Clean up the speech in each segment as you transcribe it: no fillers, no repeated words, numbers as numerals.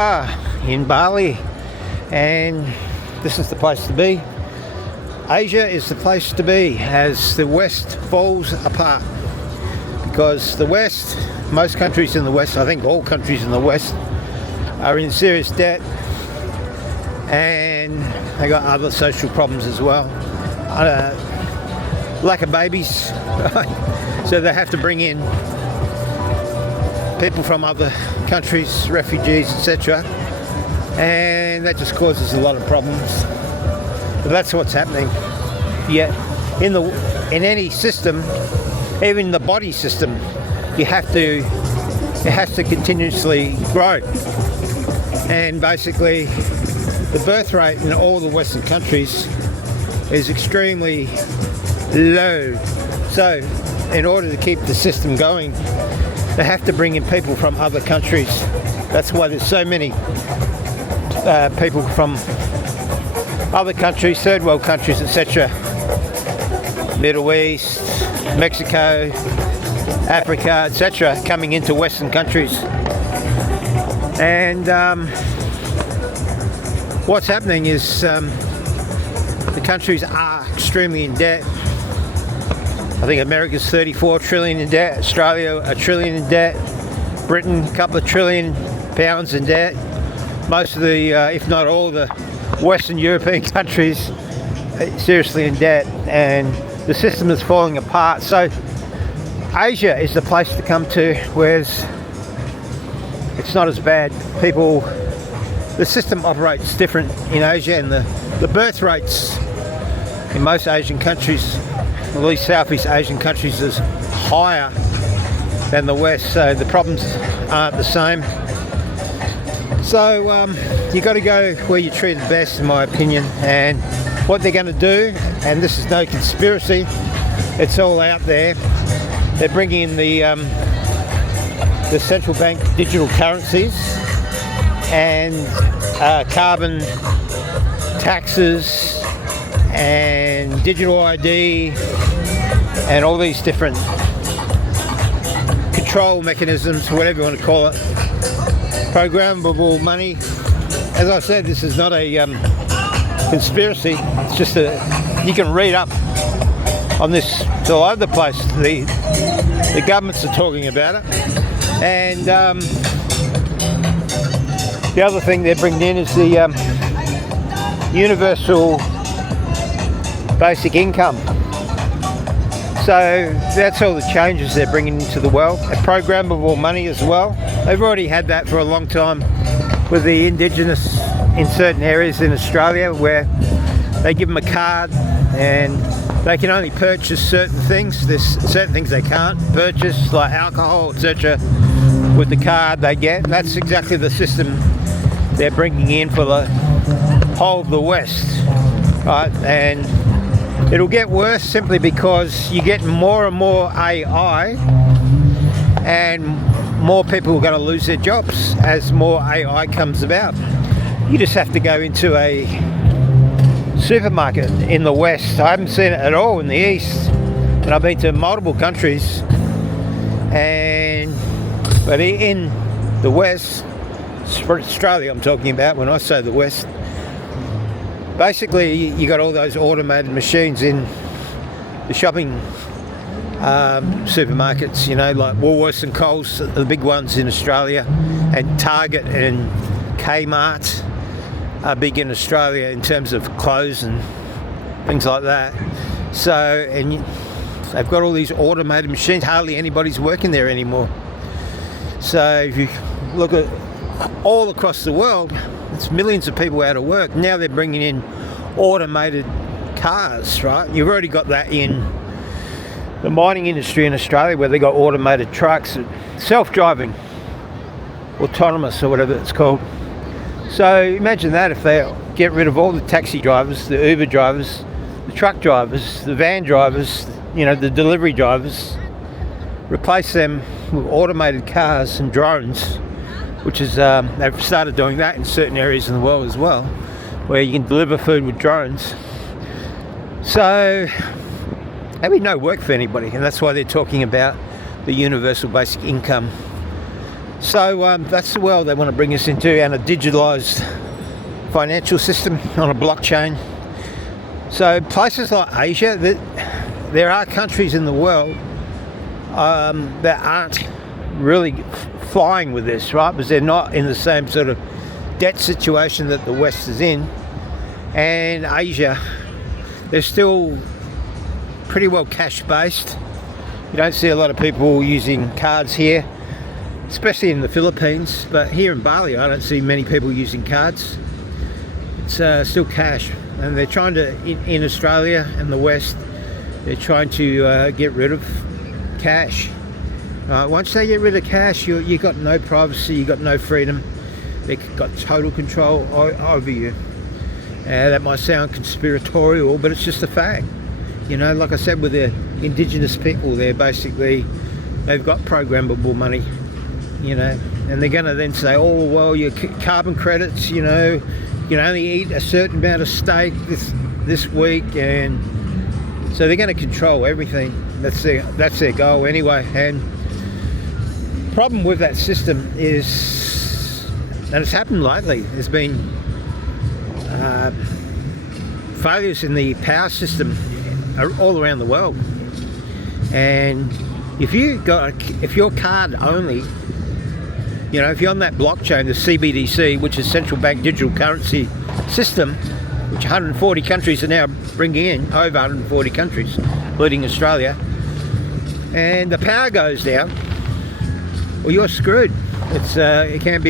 In Bali, and this is the place to be. Asia is the place to be as the West falls apart, because the West, most countries in the West, I think all countries in the West, are in serious debt, and they got other social problems as well. Lack of babies, so they have to bring in people from other countries, refugees, etc., and that just causes a lot of problems. But that's what's happening. Yet in any system, even the body system, it has to continuously grow. And basically, the birth rate in all the Western countries is extremely low. So, in order to keep the system going, they have to bring in people from other countries. That's why there's so many people from other countries, third world countries, etc., Middle East, Mexico, Africa, etc., coming into Western countries. And what's happening is the countries are extremely in debt. I think America's 34 trillion in debt, Australia $1 trillion in debt, Britain a couple of trillion pounds in debt. Most of the, if not all the Western European countries seriously in debt, and the system is falling apart. So Asia is the place to come to, whereas it's not as bad. The system operates different in Asia, and the birth rates in most Asian countries, at least Southeast Asian countries, is higher than the West, so the problems aren't the same. So you got to go where you're treated best, in my opinion. And what they're going to do, and this is no conspiracy, it's all out there, they're bringing in the central bank digital currencies and carbon taxes and digital ID and all these different control mechanisms, whatever you want to call it, programmable money. As I said, this is not a conspiracy. It's just you can read up on this. It's all over the place. The governments are talking about it, and the other thing they're bringing in is the universal basic income. So that's all the changes they're bringing into the world. And programmable money as well. They've already had that for a long time with the indigenous in certain areas in Australia, where they give them a card and they can only purchase certain things. There's certain things they can't purchase, like alcohol, etc., with the card they get. And that's exactly the system they're bringing in for the whole of the West, right? And it'll get worse simply because you get more and more AI, and more people are going to lose their jobs as more AI comes about. You just have to go into a supermarket in the West. I haven't seen it at all in the East, and I've been to multiple countries, but in the West, Australia I'm talking about when I say the West, basically you got all those automated machines in the shopping supermarkets, like Woolworths and Coles, the big ones in Australia, and Target and Kmart are big in Australia in terms of clothes and things like that. So, and they've got all these automated machines. Hardly anybody's working there anymore. So if you look at all across the world, it's millions of people out of work. Now they're bringing in automated cars, right? You've already got that in the mining industry in Australia, where they got automated trucks, self-driving, autonomous or whatever it's called. So imagine that, if they get rid of all the taxi drivers, the Uber drivers, the truck drivers, the van drivers, the delivery drivers, replace them with automated cars and drones, which is, they've started doing that in certain areas in the world as well, where you can deliver food with drones. So there'll be no work for anybody, and that's why they're talking about the universal basic income. So that's the world they want to bring us into, and a digitalised financial system on a blockchain. So places like Asia, there are countries in the world that aren't really flying with this, right? Because they're not in the same sort of debt situation that the West is in. And Asia, they're still pretty well cash based. You don't see a lot of people using cards here, especially in the Philippines, but here in Bali I don't see many people using cards. It's still cash, and they're trying to, in Australia and the West, they're trying to get rid of cash. Once they get rid of cash, you've got no privacy, you've got no freedom, they've got total control over you. That might sound conspiratorial, but it's just a fact. You know, like I said, with the indigenous people, they've got programmable money, you know, and they're going to then say, oh, well, your carbon credits, you know, you can only eat a certain amount of steak this week, and so they're going to control everything. That's their goal anyway. And the problem with that system is, and it's happened lately, there's been failures in the power system all around the world. And if you're card only, you know, if you're on that blockchain, the CBDC, which is central bank digital currency system, which 140 countries are now bringing in, over 140 countries, including Australia, and the power goes down, well, you're screwed. It can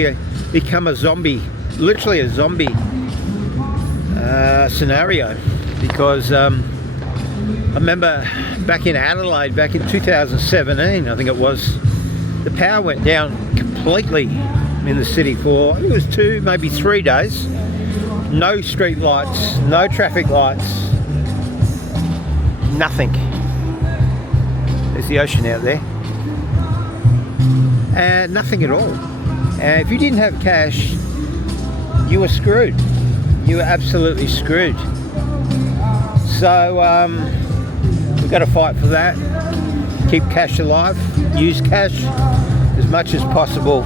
become a zombie, literally a zombie scenario, because I remember back in Adelaide, back in 2017, I think it was, the power went down completely in the city for, I think it was 2, maybe 3 days. No street lights, no traffic lights, nothing. There's the ocean out there. And nothing at all. And if you didn't have cash, you were screwed. You were absolutely screwed. So we've got to fight for that. Keep cash alive. Use cash as much as possible.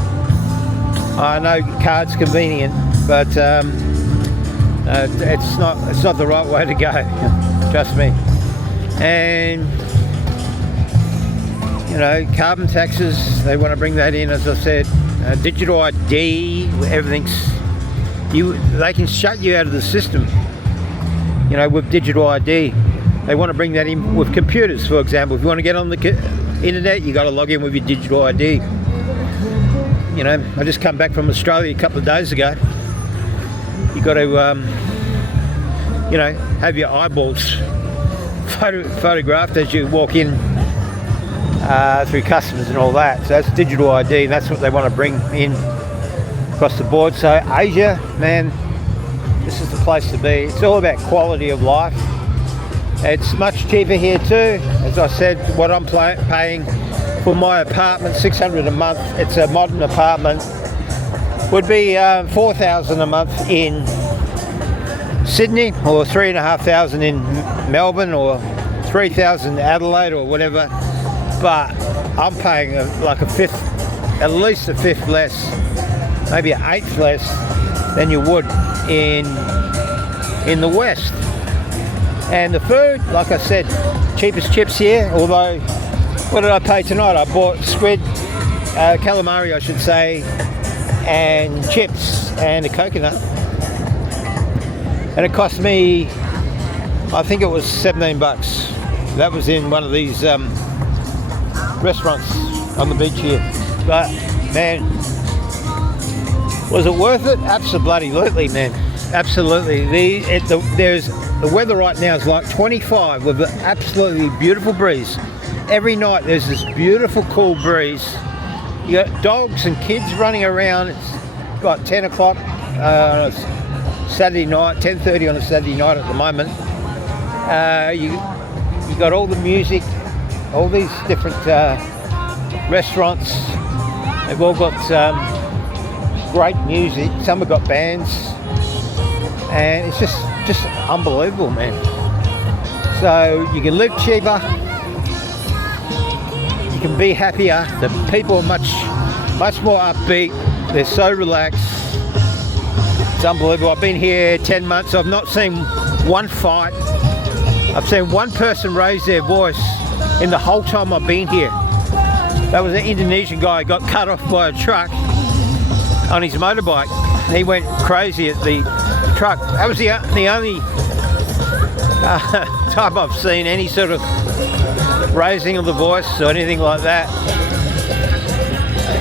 I know cards convenient, but it's not the right way to go. Trust me. And you know, carbon taxes, they want to bring that in, as I said. Digital ID, everything's, they can shut you out of the system, you know, with digital ID. They want to bring that in with computers, for example. If you want to get on the internet, you got to log in with your digital ID. You know, I just come back from Australia a couple of days ago. You got to, you know, have your eyeballs photographed as you walk in through customs and all that. So that's digital ID, and that's what they want to bring in across the board. So Asia, man, this is the place to be. It's all about quality of life. It's much cheaper here too. As I said, what I'm paying for my apartment, $600 a month. It's a modern apartment. Would be $4,000 a month in Sydney, or $3,500 in Melbourne, or $3,000 in Adelaide, or whatever. But I'm paying like a fifth, at least a fifth less, maybe an eighth less than you would in the West. And the food, like I said, cheapest chips here. Although, what did I pay tonight? I bought squid, calamari I should say, and chips and a coconut. And it cost me, I think it was $17. That was in one of these restaurants on the beach here. But man, was it worth it? Absolutely, man. Absolutely. The weather right now is like 25 with an absolutely beautiful breeze. Every night there's this beautiful cool breeze. You got dogs and kids running around. It's got 10 o'clock Saturday night, 10:30 on a Saturday night at the moment. You got all the music, all these different restaurants. They've all got great music. Some have got bands, and it's just unbelievable, man. So you can live cheaper, you can be happier. The people are much much more upbeat. They're so relaxed. It's unbelievable. I've been here 10 months. I've not seen one fight. I've seen one person raise their voice in the whole time I've been here. That was an Indonesian guy who got cut off by a truck on his motorbike. He went crazy at the truck. That was the only time I've seen any sort of raising of the voice or anything like that.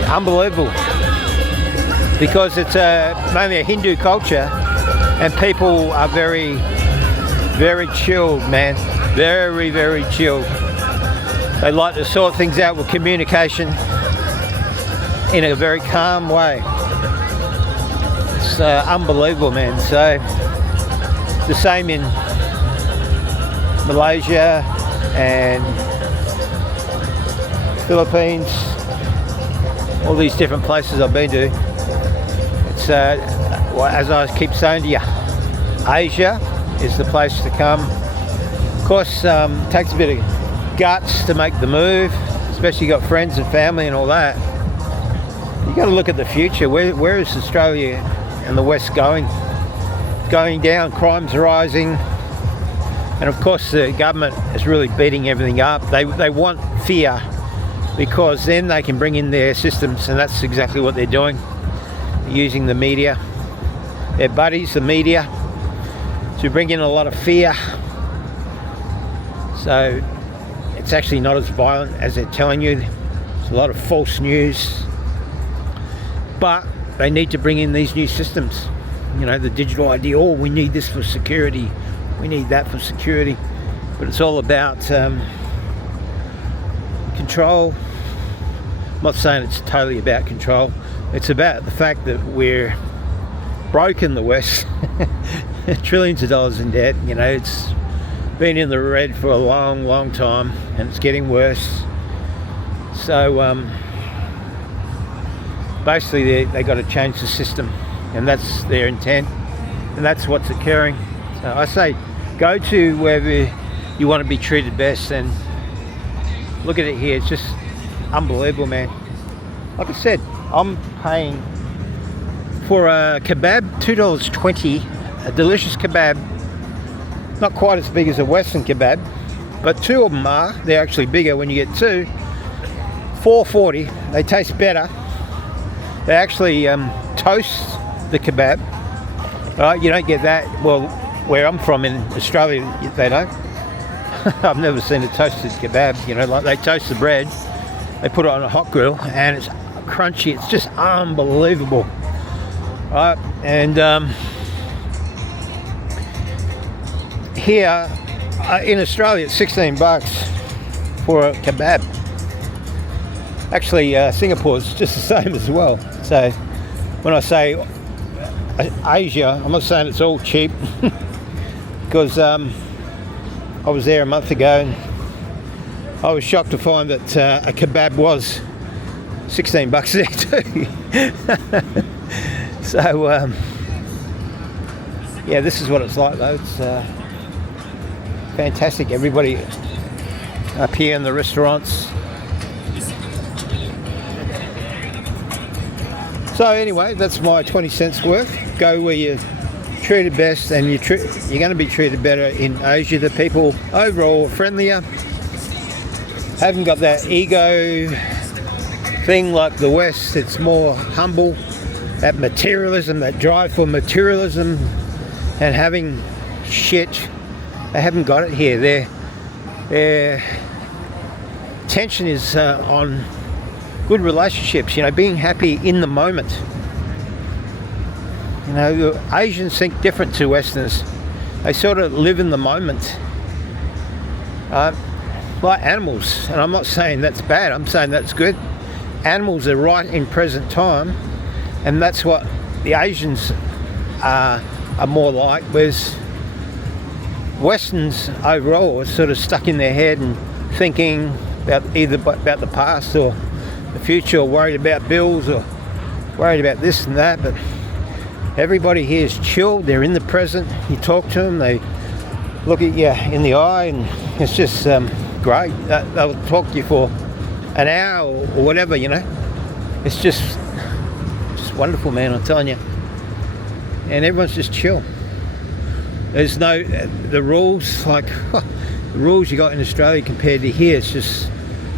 Unbelievable. Because it's mainly a Hindu culture and people are very, very chilled, man. Very, very chilled. They like to sort things out with communication in a very calm way. It's unbelievable, man. So the same in Malaysia and Philippines, all these different places I've been to. It's as I keep saying to you, Asia is the place to come. Of course, it takes a bit of guts to make the move, especially you got friends and family and all that. You got to look at the future. Where is Australia and the West going? Going down, crime's rising, and of course the government is really beating everything up. They want fear because then they can bring in their systems, and that's exactly what they're doing. They're using the media, their buddies, the media, to bring in a lot of fear. So it's actually not as violent as they're telling you. There's a lot of false news. But they need to bring in these new systems. You know, the digital ID, oh, we need this for security. We need that for security. But it's all about control. I'm not saying it's totally about control. It's about the fact that we're broke in the West. Trillions of dollars in debt. You know, it's been in the red for a long, long time, and it's getting worse. So basically they got to change the system, and that's their intent, and that's what's occurring. So I say go to wherever you want to be treated best, and look at it here. It's just unbelievable, man. Like I said, I'm paying for a kebab $2.20, a delicious kebab. Not quite as big as a Western kebab, but two of them are. They're actually bigger when you get two. $4.40. They taste better. They actually toast the kebab. Right? You don't get that. Well, where I'm from in Australia, they don't. I've never seen a toasted kebab. You know, like they toast the bread, they put it on a hot grill, and it's crunchy. It's just unbelievable. Right? And here in Australia it's $16 for a kebab. Actually Singapore's just the same as well. So when I say Asia, I'm not saying it's all cheap because I was there a month ago and I was shocked to find that a kebab was $16 there too. So yeah, this is what it's like though. It's fantastic. Everybody up here in the restaurants. So anyway, that's my 20 cents worth. Go where you're treated best, and you're going to be treated better in Asia. The people overall are friendlier, haven't got that ego thing like the West. It's more humble. That materialism, that drive for materialism and having shit, they haven't got it here. Their attention is on good relationships, you know, being happy in the moment. You know, Asians think different to Westerners. They sort of live in the moment. Like animals, and I'm not saying that's bad, I'm saying that's good. Animals are right in present time, and that's what the Asians are more like, whereas Westerns overall are sort of stuck in their head and thinking about either about the past or the future, or worried about bills or worried about this and that. But everybody here is chilled, they're in the present. You talk to them, they look at you in the eye, and it's just great. They'll talk to you for an hour or whatever, you know. it's just wonderful, man, I'm telling you. And everyone's just chill. There's no, the rules, like, the rules you got in Australia compared to here, it's just,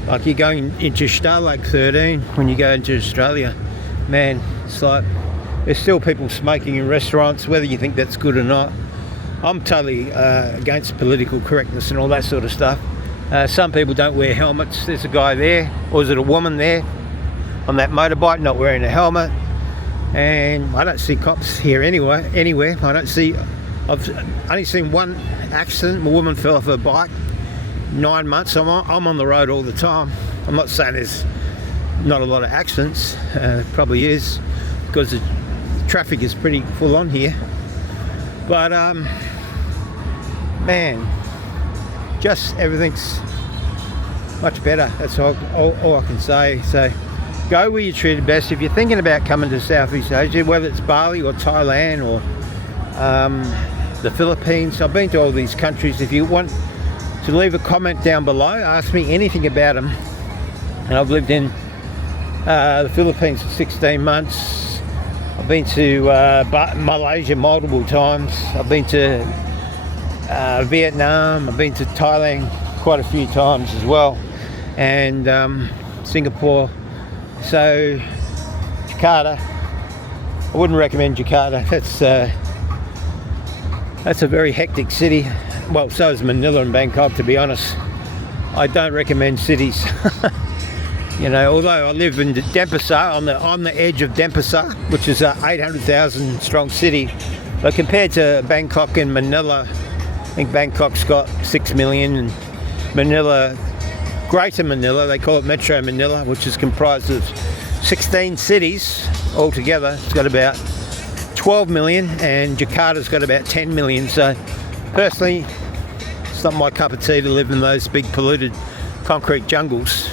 like you're going into Star Lake 13 when you go into Australia. Man, it's like, there's still people smoking in restaurants, whether you think that's good or not. I'm totally against political correctness and all that sort of stuff. Some people don't wear helmets. There's a guy there, or is it a woman there, on that motorbike not wearing a helmet. And I don't see cops here anywhere. I don't see, I've only seen one accident. A woman fell off her bike. 9 months, I'm on the road all the time. I'm not saying there's not a lot of accidents, probably is, because the traffic is pretty full on here. But man, just everything's much better. That's all I can say. So go where you're treated best. If you're thinking about coming to Southeast Asia, whether it's Bali or Thailand or the Philippines, I've been to all these countries. If you want to leave a comment down below, ask me anything about them. And I've lived in the Philippines for 16 months. I've been to Malaysia multiple times. I've been to Vietnam. I've been to Thailand quite a few times as well, and Singapore. So Jakarta, I wouldn't recommend Jakarta. That's a very hectic city. Well, so is Manila and Bangkok, to be honest. I don't recommend cities. You know, although I live in Denpasar, on the edge of Denpasar, which is a 800,000 strong city. But compared to Bangkok and Manila, I think Bangkok's got 6 million, and Manila, Greater Manila, they call it Metro Manila, which is comprised of 16 cities altogether. It's got about 12 million, and Jakarta's got about 10 million. So personally, it's not my cup of tea to live in those big polluted concrete jungles.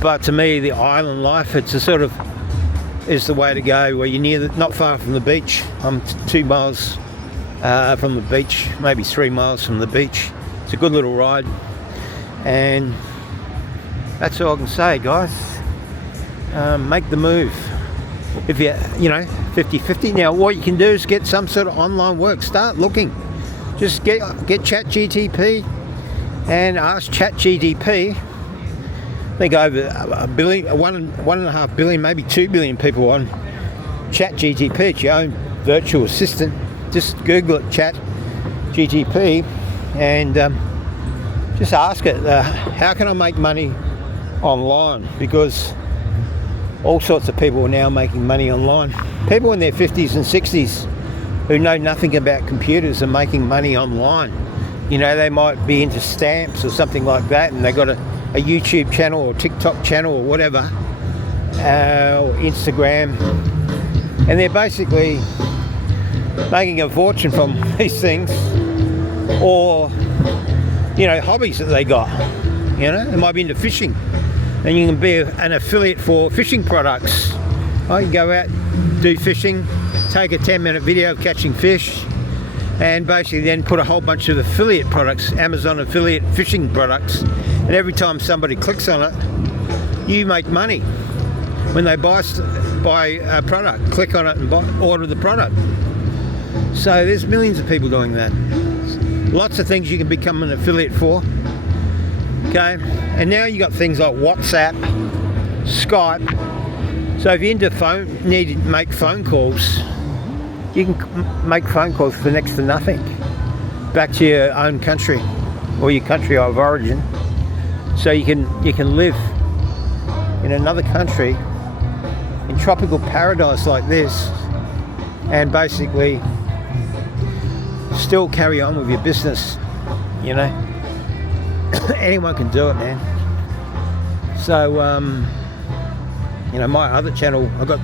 But to me, the island life, it's a sort of, is the way to go, where you're not far from the beach. I'm 2 miles from the beach, maybe 3 miles from the beach. It's a good little ride, and that's all I can say, guys. Make the move. If you 50-50. Now what you can do is get some sort of online work. Start looking. Just get ChatGPT and ask ChatGPT. I think over a billion, 1.5 billion, maybe 2 billion people on ChatGPT. It's your own virtual assistant. Just Google it, ChatGPT, and just ask it, how can I make money online? Because all sorts of people are now making money online. People in their 50s and 60s who know nothing about computers are making money online. You know, they might be into stamps or something like that, and they got a YouTube channel or TikTok channel or whatever, or Instagram, and they're basically making a fortune from these things, or hobbies that they got. They might be into fishing, and you can be an affiliate for fishing products. You can go out, do fishing, take a 10-minute video of catching fish, and basically then put a whole bunch of affiliate products, Amazon affiliate fishing products, and every time somebody clicks on it, you make money. When they buy a product, click on it and order the product. So there's millions of people doing that. Lots of things you can become an affiliate for. Okay, and now you got things like WhatsApp, Skype. So if you're into need to make phone calls, you can make phone calls for next to nothing back to your own country or your country of origin. So you can live in another country in tropical paradise like this, and basically still carry on with your business. Anyone can do it, man. So my other channel, I've got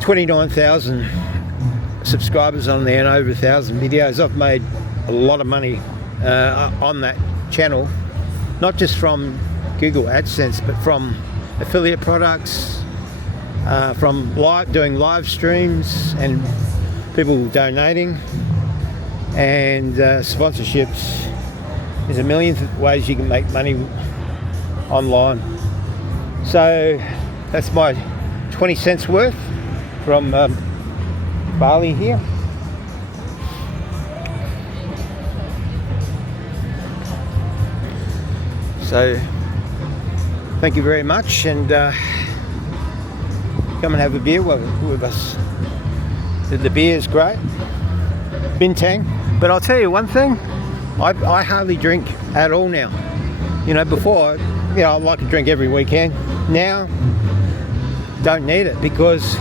29,000 subscribers on there and over 1,000 videos. I've made a lot of money on that channel, not just from Google AdSense, but from affiliate products, from doing live streams and people donating, and sponsorships. There's a million ways you can make money online. So that's my 20 cents worth from Bali here. So thank you very much, and come and have a beer with us. The beer is great, bintang. But I'll tell you one thing, I hardly drink at all now. You know, before, you know, I'd like to drink every weekend. Now, don't need it, because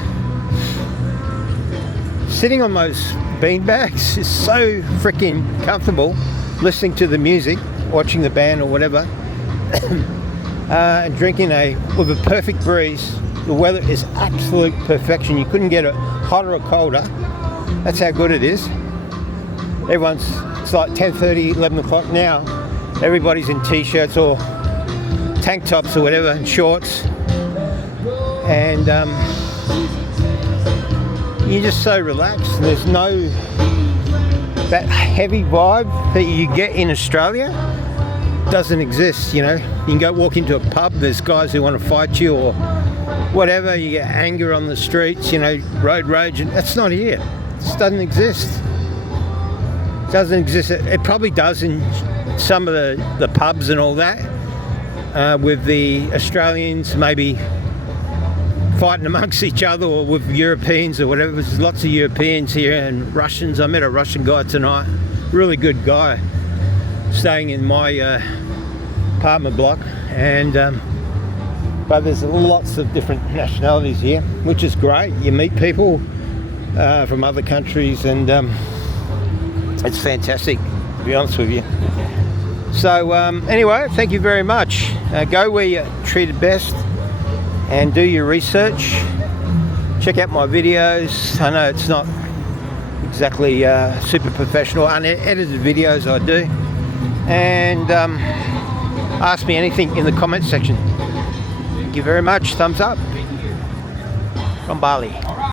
sitting on those bean bags is so freaking comfortable, listening to the music, watching the band or whatever, and drinking with a perfect breeze. The weather is absolute perfection. You couldn't get it hotter or colder. That's how good it is. It's like 10:30, 11 o'clock now. Everybody's in t-shirts or tank tops or whatever, and shorts. And you're just so relaxed. And there's no that heavy vibe that you get in Australia. Doesn't exist, you know. You can go walk into a pub, there's guys who want to fight you or whatever. You get anger on the streets, you know, road rage, and that's not here. It just doesn't exist. It doesn't exist. It probably does in some of the pubs and all that, with the Australians maybe fighting amongst each other, or with Europeans or whatever. There's lots of Europeans here, and Russians. I met a Russian guy tonight, really good guy, staying in my apartment block. And but there's lots of different nationalities here, which is great. You meet people from other countries, and it's fantastic, to be honest with you. So anyway, thank you very much. Go where you're treated best, and do your research. Check out my videos. I know it's not exactly super professional, unedited videos I do. And ask me anything in the comment section. Thank you very much. Thumbs up from Bali.